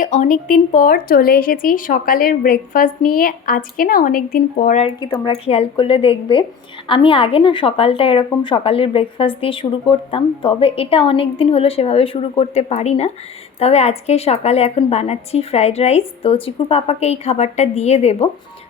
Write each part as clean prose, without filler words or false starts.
আজকে অনেক দিন পর চলে এসেছি সকালের ব্রেকফাস্ট নিয়ে। আজকে না অনেক দিন পর আর কি, তোমরা খেয়াল করলে দেখবে আমি আগে না সকালটা এরকম সকালের ব্রেকফাস্ট দিয়ে শুরু করতাম, তবে এটা অনেক দিন হলো সেভাবে শুরু করতে পারি না। তবে আজকে সকালে এখন বানাচ্ছি ফ্রাইড রাইস, তো চিকুর পাপাকে এই খাবারটা দিয়ে দেবো।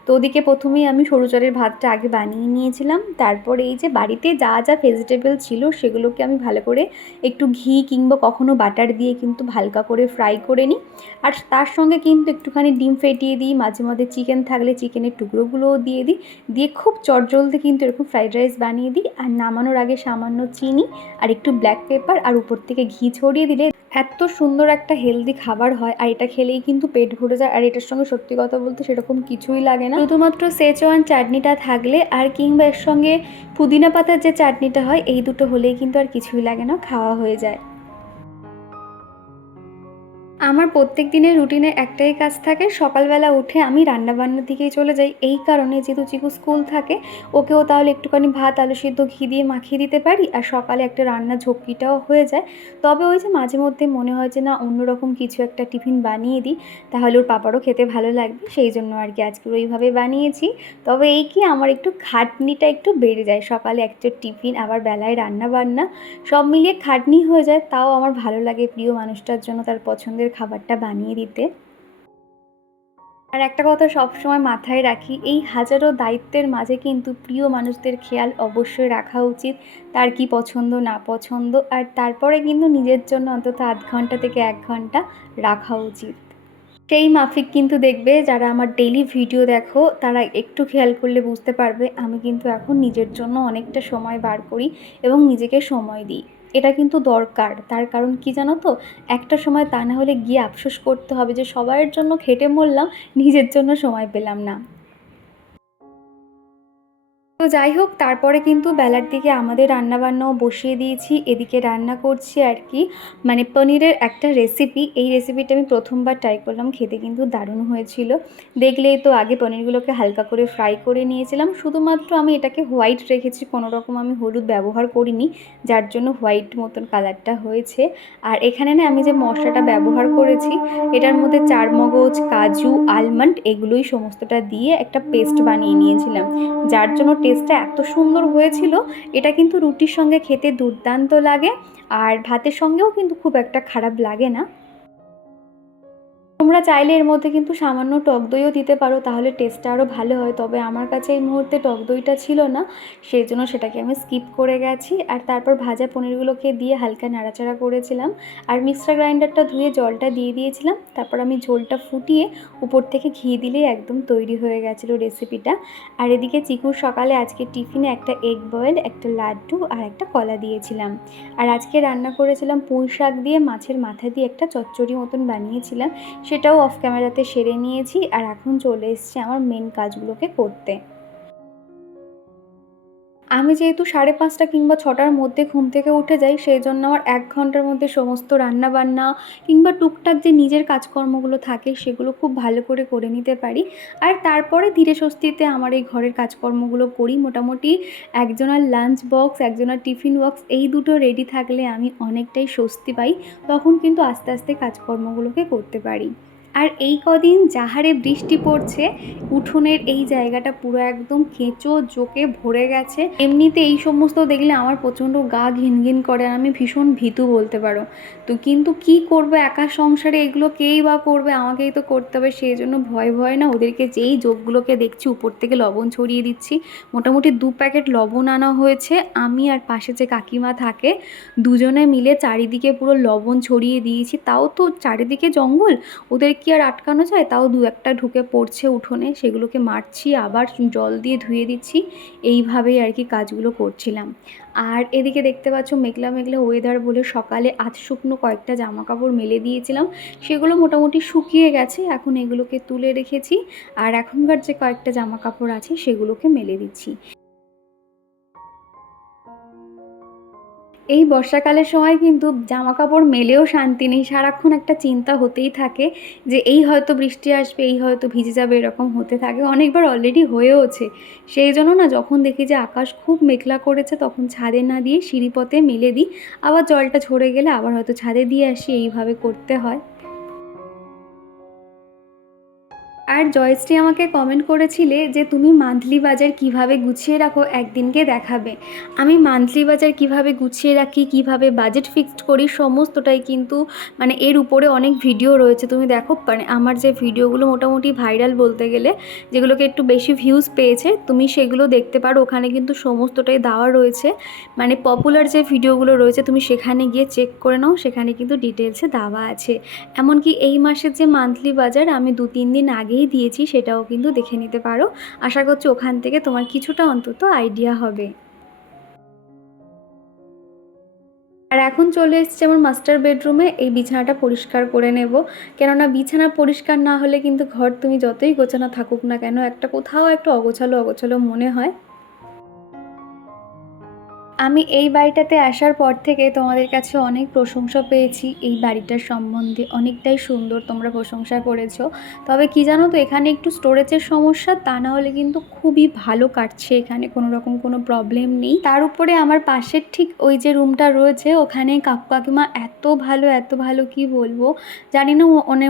তো ওদিকে প্রথমেই আমি সরু চালের ভাতটা আগে বানিয়ে নিয়েছিলাম, তারপরে এই যে বাড়িতে যা যা ভেজিটেবল ছিল সেগুলোকে আমি ভালো করে একটু ঘি কিংবা কখনো বাটার দিয়ে কিন্তু হালকা করে ফ্রাই করে নিই। আর তার সঙ্গে কিন্তু একটুখানি ডিম ফেটিয়ে দিই, মাঝে মধ্যে চিকেন থাকলে চিকেনের টুকরোগুলোও দিয়ে দিই, দিয়ে খুব চটজলদি কিন্তু এরকম ফ্রাইড রাইস বানিয়ে দিই। আর নামানোর আগে সামান্য চিনি আর একটু ব্ল্যাক পেপার আর উপর থেকে ঘি ছড়িয়ে দিলে এত সুন্দর একটা হেলদি খাবার হয়। আর এটা খেলেই কিন্তু পেট ভরে যায়। আর এটার সঙ্গে সত্যি কথা বলতে সেরকম কিছুই লাগে না, শুধুমাত্র সেচওয়ান চাটনিটা থাকলে আর কিংবা এর সঙ্গে পুদিনা পাতার যে চাটনিটা হয়, এই দুটো হলেই কিন্তু আর কিছুই লাগে না, খাওয়া হয়ে যায়। আমার প্রত্যেক দিনের রুটিনে একটাই কাজ থাকে, সকালবেলা উঠে আমি রান্নাবান্নার দিকেই চলে যাই। এই কারণে যেহেতু চিকু স্কুল থাকে, ওকেও তাহলে একটুখানি ভাত আলু সিদ্ধ ঘি দিয়ে মাখিয়ে দিতে পারি, আর সকালে একটা রান্না ঝক্কিটাও হয়ে যায়। তবে ওই যে মাঝে মধ্যে মনে হয় যে না, অন্যরকম কিছু একটা টিফিন বানিয়ে দিই, তাহলে ওর পাপারও খেতে ভালো লাগবে, সেই জন্য আর কি আজকে ওইভাবে বানিয়েছি। তবে এই কি, আমার একটু খাটনিটা একটু বেড়ে যায়, সকালে একটা টিফিন আবার বেলায় রান্না বান্না, সব মিলিয়ে খাটনি হয়ে যায়। তাও আমার ভালো লাগে প্রিয় মানুষটার জন্য তার পছন্দের খাবারটা বানিয়ে দিতে। আর একটা কথা সবসময় মাথায় রাখি, এই হাজারো দায়িত্বের মাঝে কিন্তু প্রিয় মানুষদের খেয়াল অবশ্যই রাখা উচিত, তার কি পছন্দ না পছন্দ, আর তারপরে কিন্তু নিজের জন্য অন্তত আধ ঘন্টা থেকে 1 ঘন্টা রাখা উচিত। সেই মাফিক কিন্তু দেখবে যারা আমার ডেইলি ভিডিও দেখো, তারা একটু খেয়াল করলে বুঝতে পারবে আমি কিন্তু এখন নিজের জন্য অনেকটা সময় বার করি এবং নিজেকে সময় দিই। এটা কিন্তু দরকার, তার কারণ কি জানো তো, একটা সময় তা না হলে গিয়ে আফসোস করতে হবে যে সবার জন্য খেটে মরলাম, নিজের জন্য সময় পেলাম না। তো যাই হোক, তারপরে কিন্তু বেলার দিকে আমাদের রান্নাবান্নাও বসিয়ে দিয়েছি। এদিকে রান্না করছি আর কি, মানে পনিরের একটা রেসিপি। এই রেসিপিটা আমি প্রথমবার ট্রাই করলাম, খেতে কিন্তু দারুণ হয়েছিল। দেখলেই তো, আগে পনিরগুলোকে হালকা করে ফ্রাই করে নিয়েছিলাম, শুধুমাত্র আমি এটাকে হোয়াইট রেখেছি, কোনো রকম আমি হলুদ ব্যবহার করিনি, যার জন্য হোয়াইট মতন কালারটা হয়েছে। আর এখানে না আমি যে মশলাটা ব্যবহার করেছি, এটার মধ্যে চারমগজ, কাজু, আলমন্ড এগুলোই সমস্তটা দিয়ে একটা পেস্ট বানিয়ে নিয়েছিলাম, যার জন্য টেস্টটা এত সুন্দর হয়েছিল। এটা কিন্তু রুটির সঙ্গে খেতে দুর্দান্ত লাগে, আর ভাতের সঙ্গেও কিন্তু খুব একটা খারাপ লাগে না। তোমরা চাইলে এর মধ্যে কিন্তু সামান্য টক দইও দিতে পারো, তাহলে টেস্টটা আরও ভালো হয়। তবে আমার কাছে এই মুহূর্তে টক দইটা ছিল না, সেই জন্য সেটাকে আমি স্কিপ করে গেছি। আর তারপর ভাজা পনিরগুলোকে দিয়ে হালকা নাড়াচাড়া করেছিলাম, আর মিক্সার গ্রাইন্ডারটা ধুয়ে জলটা দিয়ে দিয়েছিলাম। তারপর আমি ঝোলটা ফুটিয়ে উপর থেকে ঘি দিলেই একদম তৈরি হয়ে গেছিলো রেসিপিটা। আর এদিকে চিকুর সকালে আজকে টিফিনে একটা এগ বয়েল, একটা লাড্ডু আর একটা কলা দিয়েছিলাম। আর আজকে রান্না করেছিলাম পুঁই শাক দিয়ে মাছের মাথা দিয়ে একটা চচ্চড়ি মতন বানিয়েছিলাম, সেটাও অফ ক্যামেরাতে সেরে নিয়েছি। আর এখন চলে এসেছি আমার মেন কাজগুলোকে করতে। আমি যেহেতু 5:30 কিংবা 6টার মধ্যে ঘুম থেকে উঠে যাই, সেই জন্য আমার 1 ঘন্টার মধ্যে সমস্ত রান্নাবান্না কিংবা টুকটাক যে নিজের কাজকর্মগুলো থাকে সেগুলো খুব ভালো করে করে নিতে পারি। আর তারপরে ধীরে সুস্থিতে আমার এই ঘরের কাজকর্মগুলো করি। মোটামুটি একজনের লাঞ্চ বক্স, একজনের টিফিন বক্স, এই দুটো রেডি থাকলে আমি অনেকটাই স্বস্তি পাই, তখন কিন্তু আস্তে আস্তে কাজকর্মগুলোকে করতে পারি। আর এই কদিন যা হারে বৃষ্টি পড়ছে, উঠোনের এই জায়গাটা পুরো একদম কেঁচো জোকে ভরে গেছে। এমনিতে এই সমস্ত দেখলে আমার প্রচণ্ড গা ঘিনঘিন করে, আর আমি ভীষণ ভীতু বলতে পারো। তো কিন্তু কি করবো, একা সংসারে এগুলো কেই বা করবে, আমাকেই তো করতে হবে। সেই জন্য ভয় ভয় না ওদেরকে যেই জোকগুলোকে দেখছি উপর থেকে লবণ ছড়িয়ে দিচ্ছি। মোটামুটি 2 প্যাকেট লবণ আনা হয়েছে, আমি আর পাশে যে কাকিমা থাকে দুজনে মিলে চারিদিকে পুরো লবণ ছড়িয়ে দিয়েছি। তাও তো চারিদিকে জঙ্গল, ওদের কি আর আটকানো যায়, তাও 2-1টা ঢুকে পড়ছে উঠোনে, সেগুলোকে মারছি, আবার জল দিয়ে ধুয়ে দিচ্ছি। এইভাবেই আর কি কাজগুলো করছিলাম। আর এদিকে দেখতে পাচ্ছ মেঘলা মেঘলা ওয়েদার বলে সকালে শুকনো কয়েকটা জামা কাপড় মেলে দিয়েছিলাম, সেগুলো মোটামুটি শুকিয়ে গেছে। এখন এগুলোকে তুলে রেখেছি, আর এখনকার যে কয়েকটা জামা কাপড় আছে সেগুলোকে মেলে দিচ্ছি। এই বর্ষাকালের সময় কিন্তু জামাকাপড় মেলেও শান্তি নেই, সারাক্ষণ একটা চিন্তা হতেই থাকে যে এই হয়তো বৃষ্টি আসবে, এই হয়তো ভিজে যাবে, এরকম হতে থাকে। অনেকবার অলরেডি হয়েওছে। সেই জন্য না, যখন দেখি যে আকাশ খুব মেঘলা করেছে, তখন ছাদে না দিয়ে সিঁড়িপথে মেলে দিই, আবার জলটা ঝরে গেলে আবার হয়তো ছাদে দিয়ে আসি, এইভাবে করতে হয়। আর জয়শ্রী আমাকে কমেন্ট করেছিলে যে তুমি মান্থলি বাজার কিভাবে গুছিয়ে রাখো, একদিনকে দেখাবে। আমি মান্থলি বাজার কিভাবে গুছিয়ে রাখি, কিভাবে বাজেট ফিক্সড করি, সমস্তটাই কিন্তু মানে এর উপরে অনেক ভিডিও রয়েছে। তুমি দেখো মানে আমার যে ভিডিওগুলো মোটামুটি ভাইরাল বলতে গেলে, যেগুলোকে একটু বেশি ভিউজ পেয়েছে, তুমি সেগুলো দেখতে পারো। ওখানে কিন্তু সমস্তটাই দেওয়া রয়েছে, মানে পপুলার যে ভিডিওগুলো রয়েছে তুমি সেখানে গিয়ে চেক করে নাও, সেখানে কিন্তু ডিটেলসে দেওয়া আছে। এমনকি এই মাসের যে মান্থলি বাজার আমি 2-3 দিন আগেই দিয়েছি, সেটাও কিন্তু দেখে নিতে পারো। আশা করছি ওখান থেকে তোমার কিছুটা অন্তত আইডিয়া হবে। আর এখন চলে এসেছি আমার মাস্টার বেডরুমে, এই বিছানাটা পরিষ্কার করে নেব। কেননা বিছানা পরিষ্কার না হলে কিন্তু ঘর তুমি যতই গোছানো থাকুক না কেন, একটা কোথাও একটা অগোছালো অগোছালো মনে হয়। আমি এই বাড়িটাতে আসার পর থেকে তোমাদের কাছে অনেক প্রশংসা পেয়েছি এই বাড়িটার সম্বন্ধে, অনেকটাই সুন্দর তোমরা প্রশংসা করেছো। তবে কি জানো তো, এখানে একটু স্টোরেজের সমস্যা, তা না হলে কিন্তু খুবই ভালো কাটছে, এখানে কোনো রকম কোনো প্রবলেম নেই। তার উপরে আমার পাশের ঠিক ওই যে রুমটা রয়েছে, ওখানে কাকু কাকিমা এত ভালো কি বলবো। জানি না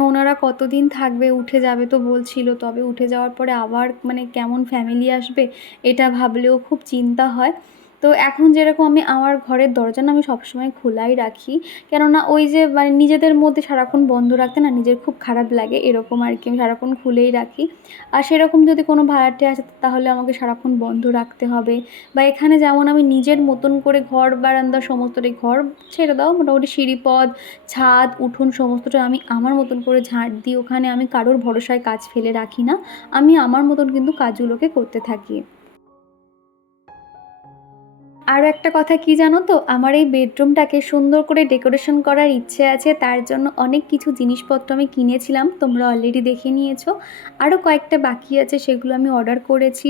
ওনারা কতদিন থাকবে, উঠে যাবে তো বলছিল, তবে উঠে যাওয়ার পরে আবার মানে কেমন ফ্যামিলি আসবে এটা ভাবলেও খুব চিন্তা হয়। তো এখন যেরকম আমি আমার ঘরের দরজা না আমি সবসময় খোলাই রাখি, কেননা ওই যে মানে নিজেদের মধ্যে সারাক্ষণ বন্ধ রাখতে না নিজের খুব খারাপ লাগে, এরকম আর কি। আমি সারাক্ষণ খুলেই রাখি। আর সেরকম যদি কোনো ভাড়াটে আসে তাহলে আমাকে সারাক্ষণ বন্ধ রাখতে হবে। বা এখানে যেমন আমি নিজের মতন করে ঘর বারান্দা সমস্তটাই, ঘর ছেড়ে দাও, মোটামুটি সিঁড়িপথ ছাদ উঠোন সমস্তটা আমি আমার মতন করে ঝাঁট দিই। ওখানে আমি কারোর ভরসায় কাজ ফেলে রাখি না, আমি আমার মতন কিন্তু কাজগুলোকে করতে থাকি। আরও একটা কথা কি জানো তো, আমার এই বেডরুমটাকে সুন্দর করে ডেকোরেশন করার ইচ্ছে আছে, তার জন্য অনেক কিছু জিনিসপত্র আমি কিনেছিলাম, তোমরা অলরেডি দেখে নিয়েছো। আরও কয়েকটা বাকি আছে, সেগুলো আমি অর্ডার করেছি।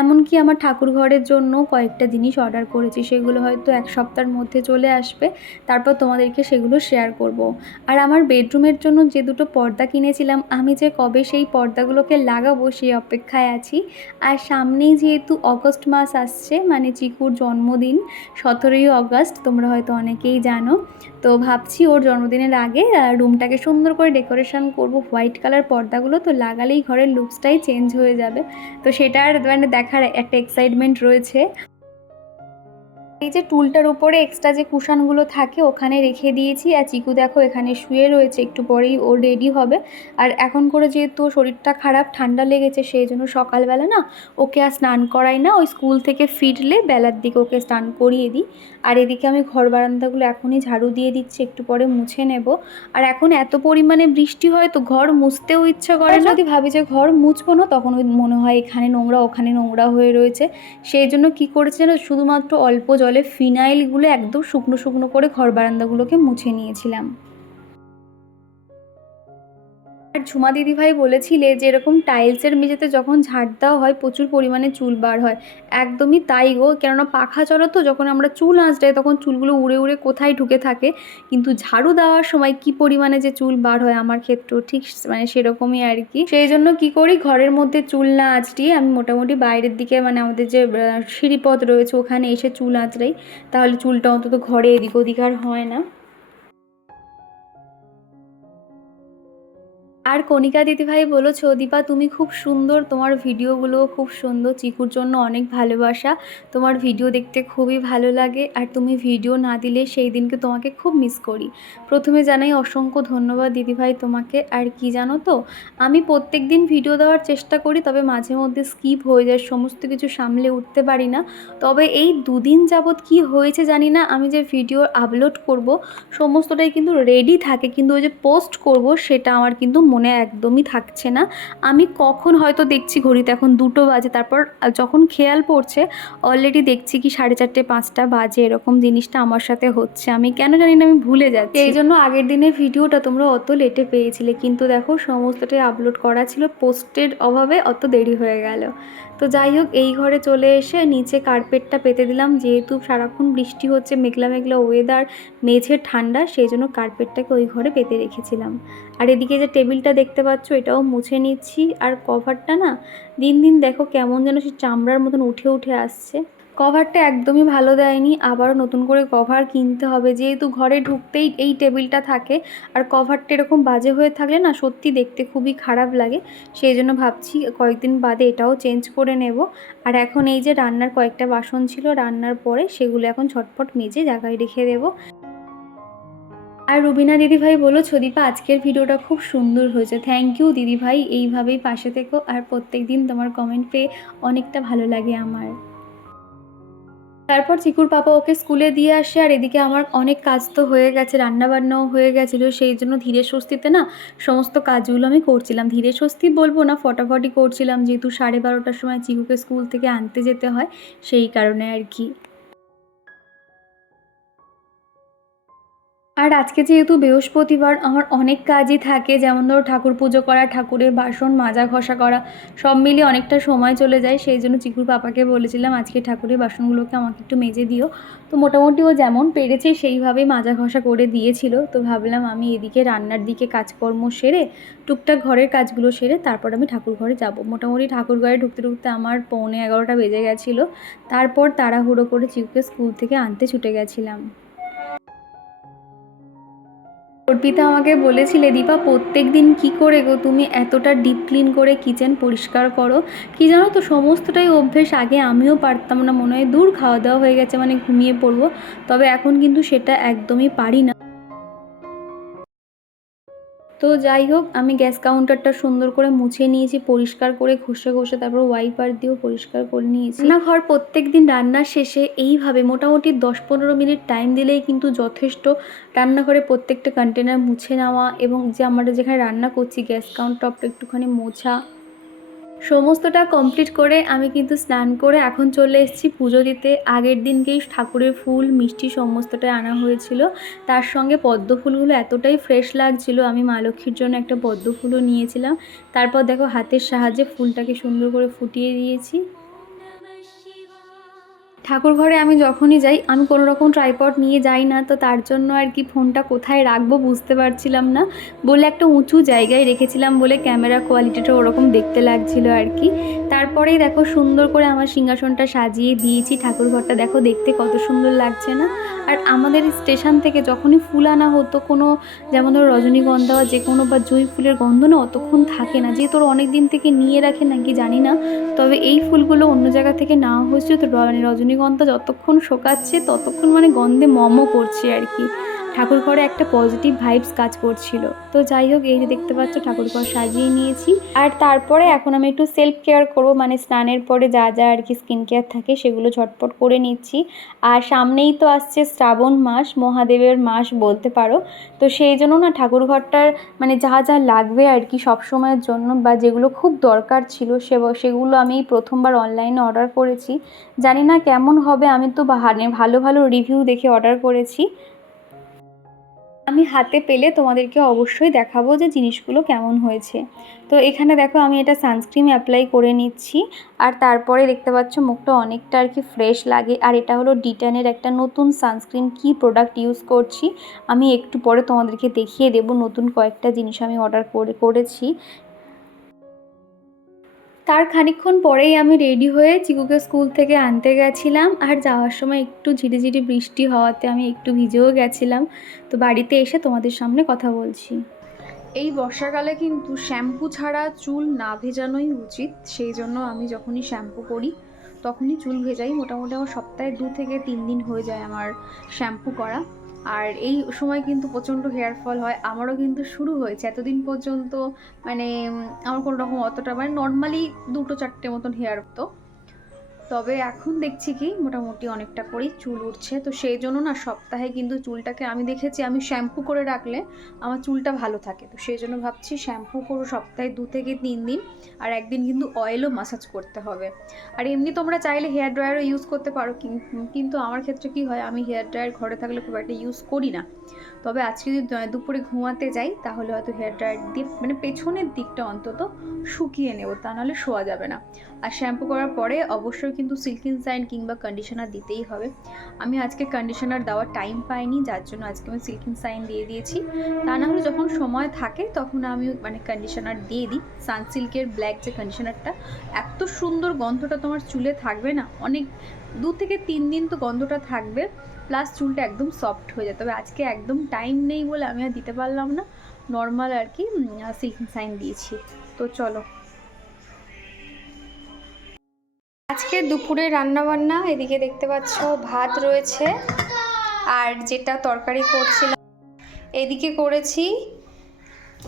এমনকি আমার ঠাকুর ঘরের জন্য কয়েকটা জিনিস অর্ডার করেছি, সেগুলো হয়তো 1 সপ্তাহের মধ্যে চলে আসবে, তারপর তোমাদেরকে সেগুলো শেয়ার করব। আর আমার বেডরুমের জন্য যে দুটো পর্দা কিনেছিলাম, আমি যে কবে সেই পর্দাগুলোকে লাগাবো সেই অপেক্ষায় আছি। আর সামনেই যেহেতু অগস্ট মাস আসছে, মানে চিকুর জন্মদিন 17ই অগস্ট, তোমরা হয়তো অনেকেই জানো। তো ভাবছি ওর জন্মদিনের আগে রুমটাকে সুন্দর করে ডেকোরেশন করব, হোয়াইট কালার পর্দাগুলো তো লাগালেই ঘরের লুকসটাই চেঞ্জ হয়ে যাবে। তো সেটার মানে দেখার একটা এক্সাইটমেন্ট রয়েছে। এই যে টুলটার উপরে এক্সট্রা যে কুশনগুলো থাকে ওখানে রেখে দিয়েছি। আর চিকু দেখো এখানে শুয়ে রয়েছে, একটু পরেই ও রেডি হবে। আর এখন করে যেহেতু শরীরটা খারাপ, ঠান্ডা লেগেছে, সেই জন্য সকালবেলা না ওকে আর স্নান করাই না, ওই স্কুল থেকে ফিরলে বেলার দিকে ওকে স্নান করিয়ে দিই। আর এদিকে আমি ঘর বারান্দাগুলো এখনই ঝাড়ু দিয়ে দিচ্ছি, একটু পরে মুছে নেব। আর এখন এত পরিমাণে বৃষ্টি হয় তো ঘর মুছতেও ইচ্ছা করে না। যদি ভাবি যে ঘর মুছবো না, তখন ওই মনে হয় এখানে নোংরা ওখানে নোংরা হয়ে রয়েছে। সেই জন্য কী করেছে যেন, শুধুমাত্র অল্প জলে ফিনাইলগুলো একদম শুকনো শুকনো করে ঘর বারান্দাগুলোকে মুছে নিয়েছিলাম। আর ঝুমা দিদিভাই বলেছিলে যে এরকম টাইলসের মেঝেতে যখন ঝাড় দেওয়া হয় প্রচুর পরিমাণে চুল বার হয়। একদমই তাই গো, কেননা পাখা চলে তো, যখন আমরা চুল আঁচড়াই তখন চুলগুলো উড়ে উড়ে কোথায় ঢুকে থাকে, কিন্তু ঝাড়ু দেওয়ার সময় কি পরিমাণে যে চুল বার হয়, আমার ক্ষেত্রেও ঠিক মানে সেরকমই আর কি। সেই জন্য কি করি, ঘরের মধ্যে চুল না আঁচড়িয়ে আমি মোটামুটি বাইরের দিকে মানে আমাদের যে সিঁড়িপথ রয়েছে ওখানে এসে চুল আঁচড়াই, তাহলে চুলটা অন্তত ঘরে এদিক ওদিক আর হয় না। আর কণিকা দিদিভাই বলেছো, দীপা তুমি খুব সুন্দর, তোমার ভিডিওগুলো খুব সুন্দর, চিকুর জন্য অনেক ভালোবাসা, তোমার ভিডিও দেখতে খুবই ভালো লাগে, আর তুমি ভিডিও না দিলে সেই দিনকে তোমাকে খুব মিস করি। প্রথমে জানাই অসংখ্য ধন্যবাদ দিদিভাই তোমাকে। আর কি জানো তো, আমি প্রত্যেক দিন ভিডিও দেওয়ার চেষ্টা করি, তবে মাঝে মধ্যে স্কিপ হয়ে যায়, সমস্ত কিছু সামলে উঠতে পারি না। তবে এই 2 দিন যাবৎ কি হয়েছে জানি না, আমি যে ভিডিও আপলোড করব সমস্তটাই কিন্তু রেডি থাকে, কিন্তু ওই যে পোস্ট করব সেটা আমার কিন্তু মনে একদমই থাকছে না। আমি কখন হয়তো দেখছি ঘড়িতে এখন 2টো বাজে, তারপর যখন খেয়াল পড়ছে অলরেডি দেখছি কি 4:30-5টা বাজে, এরকম জিনিসটা আমার সাথে হচ্ছে, আমি কেন জানি না আমি ভুলে যাচ্ছি। এই জন্য আগের দিনের ভিডিওটা তোমরা অত লেটে পেয়েছিলে, কিন্তু দেখো সমস্তটাই আপলোড করা ছিল, পোস্টের অভাবে অত দেরি হয়ে গেল। তো যাই হোক, এই ঘরে চলে এসে নিচে কার্পেটটা পেতে দিলাম, যেহেতু সারাক্ষণ বৃষ্টি হচ্ছে, মেঘলা মেঘলা ওয়েদার, মেঝে ঠান্ডা, সেই জন্য কার্পেটটাকে ওই ঘরে পেতে রেখেছিলাম। আর এদিকে যে টেবিলটা দেখতে পাচ্ছ এটাও মুছে নিচ্ছি। আর কভারটা না দিন দিন দেখো কেমন যেন সে চামড়ার মতন উঠে উঠে আসছে। কভারটা একদমই ভালো দেয়নি, আবারও নতুন করে কভার কিনতে হবে, যেহেতু ঘরে ঢুকতেই এই টেবিলটা থাকে আর কভারটা এরকম বাজে হয়ে থাকলে না সত্যি দেখতে খুবই খারাপ লাগে। সেই জন্য ভাবছি কয়েকদিন বাদে এটাও চেঞ্জ করে নেব। আর এখন এই যে রান্নার কয়েকটা বাসন ছিল রান্নার পরে, সেগুলো এখন ঝটপট মেজে জায়গায় রেখে দেবো। আর রুবিনা দিদিভাই বলল, "ছদীপা আজকের ভিডিওটা খুব সুন্দর হয়েছে।" থ্যাংক ইউ দিদিভাই, এইভাবেই পাশে থেকো আর প্রত্যেক দিন তোমার কমেন্ট পেয়ে অনেকটা ভালো লাগে আমার। তারপর চিকুর পাপা ওকে স্কুলে দিয়ে আসে আর এদিকে আমার অনেক কাজ তো হয়ে গেছে, রান্নাবান্নাও হয়ে গেছিলো, সেই জন্য ধীরে স্বস্তিতে না সমস্ত কাজগুলো আমি করছিলাম। ধীরে স্বস্তি বলবো না, ফটাফটি করছিলাম, যেহেতু 12:30টার সময় চিকুকে স্কুল থেকে আনতে যেতে হয়, সেই কারণে আর কি। আর আজকে যেহেতু বৃহস্পতিবার, আমার অনেক কাজই থাকে, যেমন ধরো ঠাকুর পুজো করা, ঠাকুরের বাসন মাজা ঘষা করা, সব মিলিয়ে অনেকটা সময় চলে যায়। সেই জন্য চিকুর পাপাকে বলেছিলাম আজকে ঠাকুরের বাসনগুলোকে আমাকে একটু মেজে দিও। তো মোটামুটি ও যেমন পেরেছে সেইভাবেই মাজা ঘষা করে দিয়েছিল। তো ভাবলাম আমি এদিকে রান্নার দিকে কাজকর্ম সেরে, টুকটাক ঘরের কাজগুলো সেরে তারপর আমি ঠাকুর ঘরে যাব। মোটামুটি ঠাকুর ঘরে ঢুকতে ঢুকতে আমার 11:45 বেজে গেছিলো। তারপর তাড়াহুড়ো করে চিকুকে স্কুল থেকে আনতে ছুটে গেছিলাম। অর্পিতা আমাকে বলেছিলে, "দীপা প্রত্যেক দিন কী করে গো তুমি এতটা ডিপ ক্লিন করে কিচেন পরিষ্কার করো?" কি জানো তো, সমস্তটাই অভ্যেস। আগে আমিও পারতাম না, মনে হয় দূর খাওয়া দাওয়া হয়ে গেছে মানে ঘুমিয়ে পড়বো। তবে এখন কিন্তু সেটা একদমই পারি না। তো যাই হোক, আমি গ্যাস কাউন্টারটা সুন্দর করে মুছে নিয়েছি, পরিষ্কার করে ঘষে ঘষে, তারপর ওয়াইপার দিয়েও পরিষ্কার করে নিয়েছি। রান্নাঘর প্রত্যেক দিন রান্নার শেষে এইভাবে মোটামুটি 10-15 মিনিট টাইম দিলেই কিন্তু যথেষ্ট। রান্নাঘরে প্রত্যেকটা কন্টেনার মুছে নেওয়া এবং যে আমরা যেখানে রান্না করছি গ্যাস কাউন্টারটা একটুখানি মোছা, সমস্তটা কমপ্লিট করে আমি কিন্তু স্নান করে এখন চলে এসেছি পুজো দিতে। আগের দিনকেই ঠাকুরের ফুল মিষ্টি সমস্তটাই আনা হয়েছিল, তার সঙ্গে পদ্ম ফুলগুলো এতটাই ফ্রেশ লাগছিল, আমি মা লক্ষ্মীর জন্য একটা পদ্ম ফুলও নিয়েছিলাম। তারপর দেখো হাতের সাহায্যে ফুলটাকে সুন্দর করে ফুটিয়ে দিয়েছি। ঠাকুর ঘরে আমি যখনই যাই আমি কোনো রকম ট্রাইপড নিয়ে যাই না, তো তার জন্য আর কি ফোনটা কোথায় রাখবো বুঝতে পারছিলাম না বলে একটা উঁচু জায়গায় রেখেছিলাম বলে ক্যামেরা কোয়ালিটিটা ওরকম দেখতে লাগছিল আর কি। তারপরেই দেখো সুন্দর করে আমার সিংহাসনটা সাজিয়ে দিয়েছি। ঠাকুর ঘরটা দেখো দেখতে কত সুন্দর লাগছে না? আর আমাদের স্টেশন থেকে যখনই ফুল আনা হতো, কোনো যেমন ধরো রজনীগন্ধা বা যে কোনো বা জুঁই ফুলের গন্ধ না অতক্ষণ থাকে না, যেহেতু ওরা অনেক দিন থেকে নিয়ে রাখে নাকি জানি না। তবে এই ফুলগুলো অন্য জায়গা থেকে নেওয়া হয়েছিল, তো রজনীগন্ধা যতক্ষণ শোকাচ্ছে ততক্ষণ মানে গন্ধে মমও করছে আর কি। ঠাকুর ঘরে একটা পজিটিভ ভাইবস কাজ করছিল। তো যাই হোক, এই যে দেখতে পাচ্ছ ঠাকুর ঘর সাজিয়ে নিয়েছি। আর তারপরে এখন আমি একটু সেলফ কেয়ার করবো, মানে স্নানের পরে যা যা আর কি স্কিন কেয়ার থাকে সেগুলো ঝটপট করে নিচ্ছি। আর সামনেই তো আসছে শ্রাবণ মাস, মহাদেবের মাস বলতে পারো। তো সেই জন্য না ঠাকুর ঘরটার মানে যা যা লাগবে আর কি সব সময়ের জন্য, বা যেগুলো খুব দরকার ছিল সেগুলো আমি প্রথমবার অনলাইনে অর্ডার করেছি। জানি না কেমন হবে, আমি তো ভালো ভালো রিভিউ দেখে অর্ডার করেছি। আমি হাতে পেলে তোমাদেরকে অবশ্যই দেখাবো যে জিনিসগুলো কেমন হয়েছে। তো এখানে দেখো আমি এটা সানস্ক্রিন অ্যাপ্লাই করে নিচ্ছি। আর তারপরে দেখতে পাচ্ছ মুখটা অনেকটা আর কি ফ্রেশ লাগে। আর এটা হলো ডিটানের একটা নতুন সানস্ক্রিন, কি প্রোডাক্ট ইউজ করছি আমি একটু পরে তোমাদেরকে দেখিয়ে দেবো। নতুন কয়েকটা জিনিস আমি অর্ডার করেছি। তার খানিকক্ষণ পরেই আমি রেডি হয়ে চিকুকে স্কুল থেকে আনতে গেছিলাম। আর যাওয়ার সময় একটু ঝিরিঝিরি বৃষ্টি হওয়াতে আমি একটু ভিজেও গেছিলাম। তো বাড়িতে এসে তোমাদের সামনে কথা বলছি। এই বর্ষাকালে কিন্তু শ্যাম্পু ছাড়া চুল না ভেজানোই উচিত। সেই জন্য আমি যখনই শ্যাম্পু করি তখনই চুল ভেজাই। মোটামুটি আমার সপ্তাহে 2 থেকে 3 দিন হয়ে যায় আমার শ্যাম্পু করা। আর এই সময় কিন্তু প্রচণ্ড হেয়ার ফল হয়, আমারও কিন্তু শুরু হয়েছে। এতদিন পর্যন্ত মানে আমার কোনো রকম অতটা মানে নর্মালি 2-4টে মতন হেয়ার হতো, তবে এখন দেখছি কি মোটামুটি অনেকটা করেই চুল উঠছে। তো সেই জন্য না সপ্তাহে কিন্তু চুলটাকে আমি দেখেছি আমি শ্যাম্পু করে রাখলে আমার চুলটা ভালো থাকে। তো সেই জন্য ভাবছি শ্যাম্পু করবো সপ্তাহে 2 থেকে 3 দিন, আর একদিন কিন্তু অয়েলও মাসাজ করতে হবে। আর এমনি তোমরা চাইলে হেয়ার ড্রায়ারও ইউজ করতে পারো, কিন্তু আমার ক্ষেত্রে কি হয়, আমি হেয়ার ড্রায়ার ঘরে থাকলে খুব একটা ইউজ করি না। তবে আজকে যদি দুপুরে ঘুমাতে যাই তাহলে হয়তো হেয়ার ড্রায়ার দিয়ে মানে পেছনের দিকটা অন্তত শুকিয়ে নেব, তা নাহলে শোয়া যাবে না। আর শ্যাম্পু করার পরে অবশ্যই কিন্তু সিল্কিং সাইন কিংবা কন্ডিশনার দিতেই হবে। আমি আজকে কন্ডিশনার দেওয়ার টাইম পাইনি, যার জন্য আজকে আমি সিল্কিং সাইন দিয়ে দিয়েছি। তা না হলে যখন সময় থাকে তখন আমি মানে কন্ডিশনার দিয়ে দিই। সানসিল্কের ব্ল্যাক যে কন্ডিশনারটা, এত সুন্দর গন্ধটা তোমার চুলে থাকবে না, অনেক 2 থেকে 3 দিন তো গন্ধটা থাকবে, প্লাস চুলটা একদম সফট হয়ে যায়। তবে আজকে একদম টাইম নেই বলে আমি আর দিতে পারলাম না, নর্মাল আর কি সিল্কিং সাইন দিয়েছি। তো চলো আজকে দুপুরে রান্নাবান্না, এদিকে দেখতে পাচ্ছ ভাত রয়েছে, আর যেটা তরকারি করছিলাম এদিকে করেছি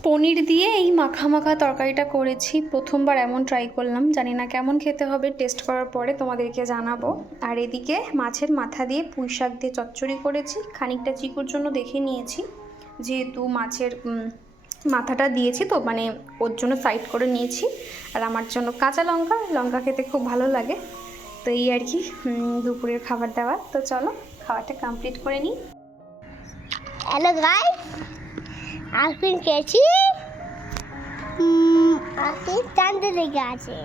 পনির দিয়ে এই মাখা মাখা তরকারিটা করেছি। প্রথমবার এমন ট্রাই করলাম, জানি না কেমন খেতে হবে, টেস্ট করার পরে তোমাদেরকে জানাবো। আর এদিকে মাছের মাথা দিয়ে পুঁই শাক দিয়ে চচ্চড়ি করেছি, খানিকটা চিকুর জন্য দেখে নিয়েছি, যেহেতু মাছের মাথাটা দিয়েছি তো মানে ওর জন্য সাইড করে নিয়েছি। আর আমার জন্য কাঁচা লঙ্কা, লঙ্কা খেতে খুব ভালো লাগে। তো এই আর কি দুপুরের খাবার দাবার। তো চলো খাবারটা কমপ্লিট করে নিই। হ্যালো গাইস, আইসক্রিম খেয়েছি। আইসক্রিম টানতে লেগে আছে।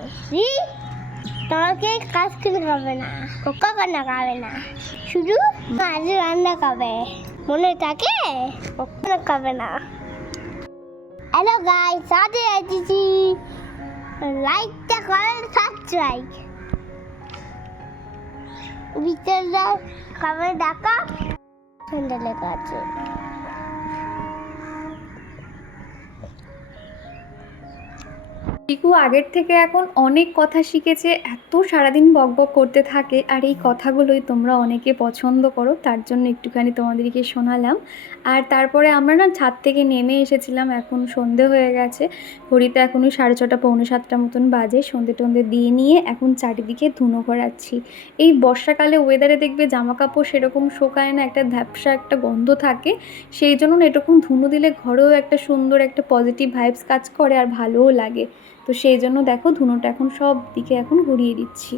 তোমাকে আইসক্রিম খাবে না, কোকা কোলা খাবে না, শুধু আজ রান্না খাবে, মনে থাকে? কখনো খাবে না। হ্যালো গাইস, সাথে আছি, লাইকটা করেন, সাবস্ক্রাইব ভিতরে খাবার ডাকা সন্ধ্যা লেখা আছে। চিকু আগের থেকে এখন অনেক কথা শিখেছে, এত সারাদিন বকবক করতে থাকে, আর এই কথাগুলোই তোমরা অনেকে পছন্দ করো, তার জন্য একটুখানি তোমাদেরকে শোনালাম। আর তারপরে আমরা না ছাদ থেকে নেমে এসেছিলাম, এখন সন্ধে হয়ে গেছে, ঘড়িতে এখনই 6:30 পৌনে 7টা মতন বাজে। সন্ধে টন্ধে দিয়ে নিয়ে এখন চারিদিকে ধুনো ঘোরাচ্ছি। এই বর্ষাকালে ওয়েদারে দেখবে জামা কাপড় সেরকম শোকায় না, একটা ধ্যাপসা একটা গন্ধ থাকে, সেই জন্য না এরকম ধুনো দিলে ঘরেও একটা সুন্দর একটা পজিটিভ ভাইবস কাজ করে আর ভালোও লাগে। তো সেই জন্য দেখো ধুনোটা এখন সব দিকে এখন ঘুরিয়ে দিচ্ছি।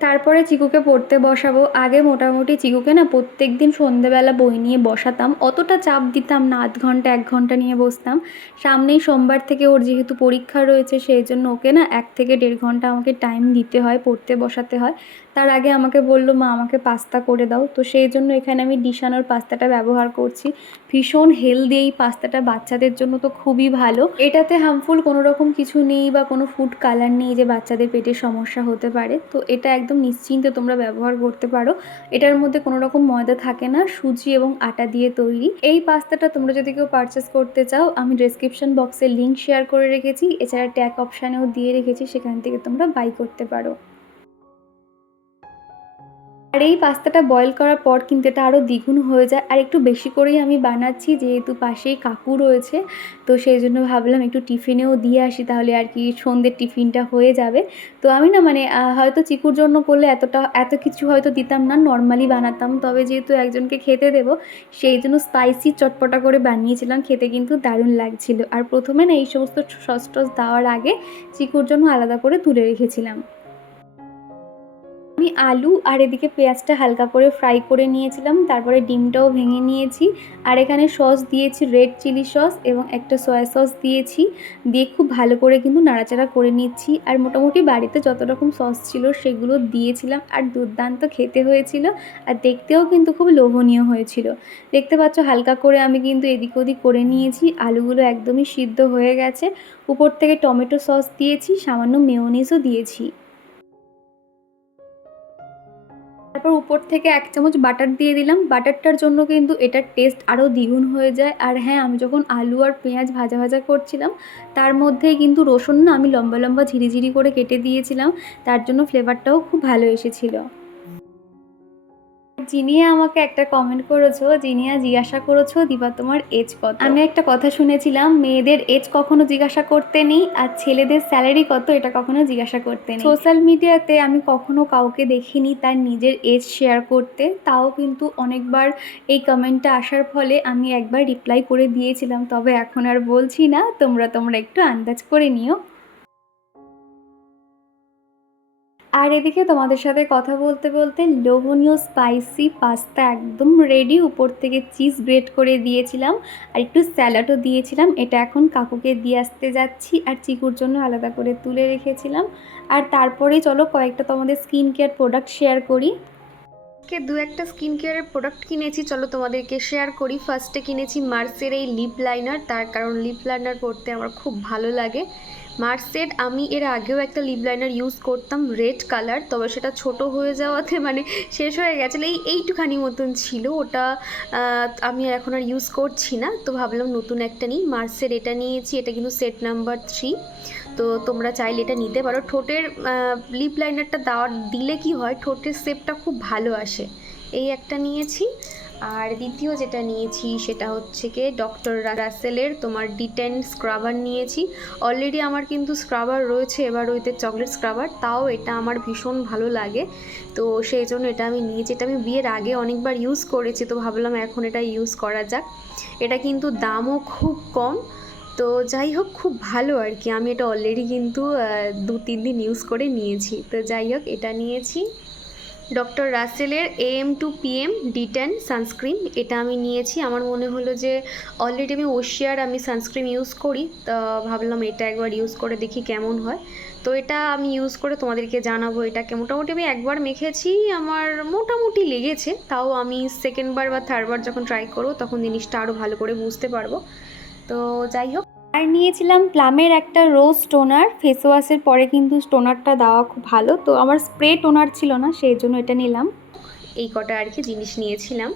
তারপরে চিকুকে পড়তে বসাবো। আগে মোটামুটি চিকুকে না প্রত্যেক দিন সন্ধেবেলা বই নিয়ে বসাতাম, অতটা চাপ দিতাম না, 0.5 ঘন্টা 1 ঘন্টা নিয়ে বসতাম। সামনেই সোমবার থেকে ওর যেহেতু পরীক্ষা রয়েছে, সেই জন্য ওকে না 1 থেকে 1.5 ঘন্টা আমাকে টাইম দিতে হয়, পড়তে বসাতে হয়। তার আগে আমাকে বললো, মা আমাকে পাস্তা করে দাও। তো সেই জন্য এখানে আমি ডিশানোর পাস্তাটা ব্যবহার করছি, ভীষণ হেলদি এই পাস্তাটা, বাচ্চাদের জন্য তো খুবই ভালো। এটাতে হার্মফুল কোনো রকম কিছু নেই বা কোনো ফুড কালার নেই যে বাচ্চাদের পেটে সমস্যা হতে পারে। তো এটা একদম নিশ্চিন্তে তোমরা ব্যবহার করতে পারো। এটার মধ্যে কোনো রকম ময়দা থাকে না, সুজি এবং আটা দিয়ে তৈরি। এই পাস্তাটা তোমরা যদি কেউ পারচেস করতে চাও, আমি ডেসক্রিপশন বক্সে লিঙ্ক শেয়ার করে রেখেছি, এছাড়া ট্যাগ অপশানেও দিয়ে রেখেছি, সেখান থেকে তোমরা বাই করতে পারো। আর এই পাস্তাটা বয়েল করার পর কিন্তু এটা আরও দ্বিগুণ হয়ে যায়, আর একটু বেশি করেই আমি বানাচ্ছি, যেহেতু পাশেই কাকু রয়েছে। তো সেই জন্য ভাবলাম একটু টিফিনেও দিয়ে আসি, তাহলে আর কি সন্ধ্যের টিফিনটা হয়ে যাবে। তো আমি না মানে হয়তো চিকুর জন্য করলে এত কিছু হয়তো দিতাম না, নর্মালি বানাতাম। তবে যেহেতু একজনকে খেতে দেবো, সেই জন্য স্পাইসি চটপটা করে বানিয়েছিলাম, খেতে কিন্তু দারুণ লাগছিল। আর প্রথমে না এই সমস্ত সস টস দেওয়ার আগে চিকুর জন্য আলাদা করে তুলে রেখেছিলাম। আমি আলু আর এদিকে পেঁয়াজটা হালকা করে ফ্রাই করে নিয়েছিলাম, তারপরে ডিমটাও ভেঙে নিয়েছি। আর এখানে সস দিয়েছি রেড চিলি সস এবং একটা সয়া সস দিয়েছি, দিয়ে খুব ভালো করে কিন্তু নাড়াচাড়া করে নিচ্ছি। আর মোটামুটি বাড়িতে যত রকম সস ছিল সেগুলো দিয়েছিলাম, আর দুর্দান্ত খেতে হয়েছিল, আর দেখতেও কিন্তু খুব লোভনীয় হয়েছিল। দেখতে পাচ্ছ হালকা করে আমি কিন্তু এদিক ওদিক করে নিয়েছি, আলুগুলো একদমই সিদ্ধ হয়ে গেছে। উপর থেকে টমেটো সস দিয়েছি, সামান্য মেয়োনিজও দিয়েছি। তারপর উপর থেকে 1 চামচ বাটার দিয়ে দিলাম, বাটারটার জন্য কিন্তু এটার টেস্ট আরও দ্বিগুণ হয়ে যায়। আর হ্যাঁ, আমি যখন আলু আর পেঁয়াজ ভাজা ভাজা করছিলাম, তার মধ্যেই কিন্তু রসুন না আমি লম্বা লম্বা ঝিরিঝিরি করে কেটে দিয়েছিলাম, তার জন্য ফ্লেভারটাও খুব ভালো এসেছিলো। জিনিয়া আমাকে একটা কমেন্ট করেছো, জিনিয়া জিজ্ঞাসা করেছো, দিবা তোমার এজ কত? আমি একটা কথা শুনেছিলাম, মেয়েদের এজ কখনো জিজ্ঞাসা করতে নেই, আর ছেলেদের স্যালারি কত এটা কখনো জিজ্ঞাসা করতে নেই। সোশ্যাল মিডিয়াতে আমি কখনো কাউকে দেখিনি তার নিজের এজ শেয়ার করতে, তাও কিন্তু অনেকবার এই কমেন্টটা আসার ফলে আমি একবার রিপ্লাই করে দিয়েছিলাম, তবে এখন আর বলছি না, তোমরা একটু আন্দাজ করে নিও। আর এদিকে তোমাদের সাথে কথা বলতে বলতে লোভনীয় স্পাইসি পাস্তা একদম রেডি, উপর থেকে চিজ গ্রেট করে দিয়েছিলাম আর একটু স্যালাডও দিয়েছিলাম। এটা এখন কাকুকে দিয়ে আসতে যাচ্ছি, আর চিকুর জন্য আলাদা করে তুলে রেখেছিলাম। আর তারপরেই চলো কয়েকটা তোমাদের স্কিন কেয়ার প্রোডাক্ট শেয়ার করি। দু একটা স্কিন কেয়ারের প্রোডাক্ট কিনেছি, চলো তোমাদেরকে শেয়ার করি। ফার্স্টে কিনেছি মার্সের এই লিপ লাইনার, তার কারণ লিপ লাইনার পরতে আমার খুব ভালো লাগে। মার্সের আমি এর আগেও একটা লিপ লাইনার ইউজ করতাম রেড কালার, তবে সেটা ছোট হয়ে যাওয়াতে মানে শেষ হয়ে গেছিলো, এইটুখানি মতন ছিল ওটা। আমি এখন আর ইউজ করছি না, তো ভাবলাম নতুন একটা নিই। মার্সের এটা নিয়েছি, এটা কিন্তু সেট নাম্বার 3, তো তোমরা চাইলে এটা নিতে পারো। ঠোঁটের লিপ লাইনারটা দিলে কি হয়, ঠোঁটের শেপটা খুব ভালো আসে। এই একটা নিয়েছি। আর দ্বিতীয় যেটা নিয়েছি সেটা হচ্ছে কি ডক্টর রাসেলের তোমার D10 স্ক্রাবার নিয়েছি। অলরেডি আমার কিন্তু স্ক্রাবার রয়েছে, এবার ওইতে চকলেট স্ক্রাবার, তাও এটা আমার ভীষণ ভালো লাগে, তো সেই জন্য এটা আমি নিয়েছি। এটা আমি বিয়ের আগে অনেকবার ইউজ করেছি, তো ভাবলাম এখন এটা ইউজ করা যাক। এটা কিন্তু দামও খুব কম, তো যাই হোক খুব ভালো আর কি। আমি এটা অলরেডি কিন্তু 2-3 দিন ইউজ করে নিয়েছি, তো যাই হোক এটা নিয়েছি। ডক্টর রাসেলের AM to PM D10 sunscreen, এটা আমি নিয়েছি। আমার মনে হলো যে অলরেডি আমি ওশিয়ার সানস্ক্রিন ইউজ করি, তা ভাবলাম এটা একবার ইউজ করে দেখি কেমন হয়। তো এটা আমি ইউজ করে তোমাদেরকে জানাবো। এটাকে মোটামুটি আমি একবার মেখেছি, আমার মোটামুটি লেগেছে, তাও আমি সেকেন্ডবার বা থার্ডবার যখন ট্রাই করবো তখন জিনিসটা আরও ভালো করে বুঝতে পারবো। তো যাই হোক, আর নিয়েছিলাম প্লামের একটা রোজ টোনার। ফেস ওয়াশের পরে কিন্তু টোনারটা দেওয়া খুব ভালো, তো আমার স্প্রে টোনার ছিল না, সেই জন্য এটা নিলাম। এই কটা আর কি জিনিস নিয়েছিলাম।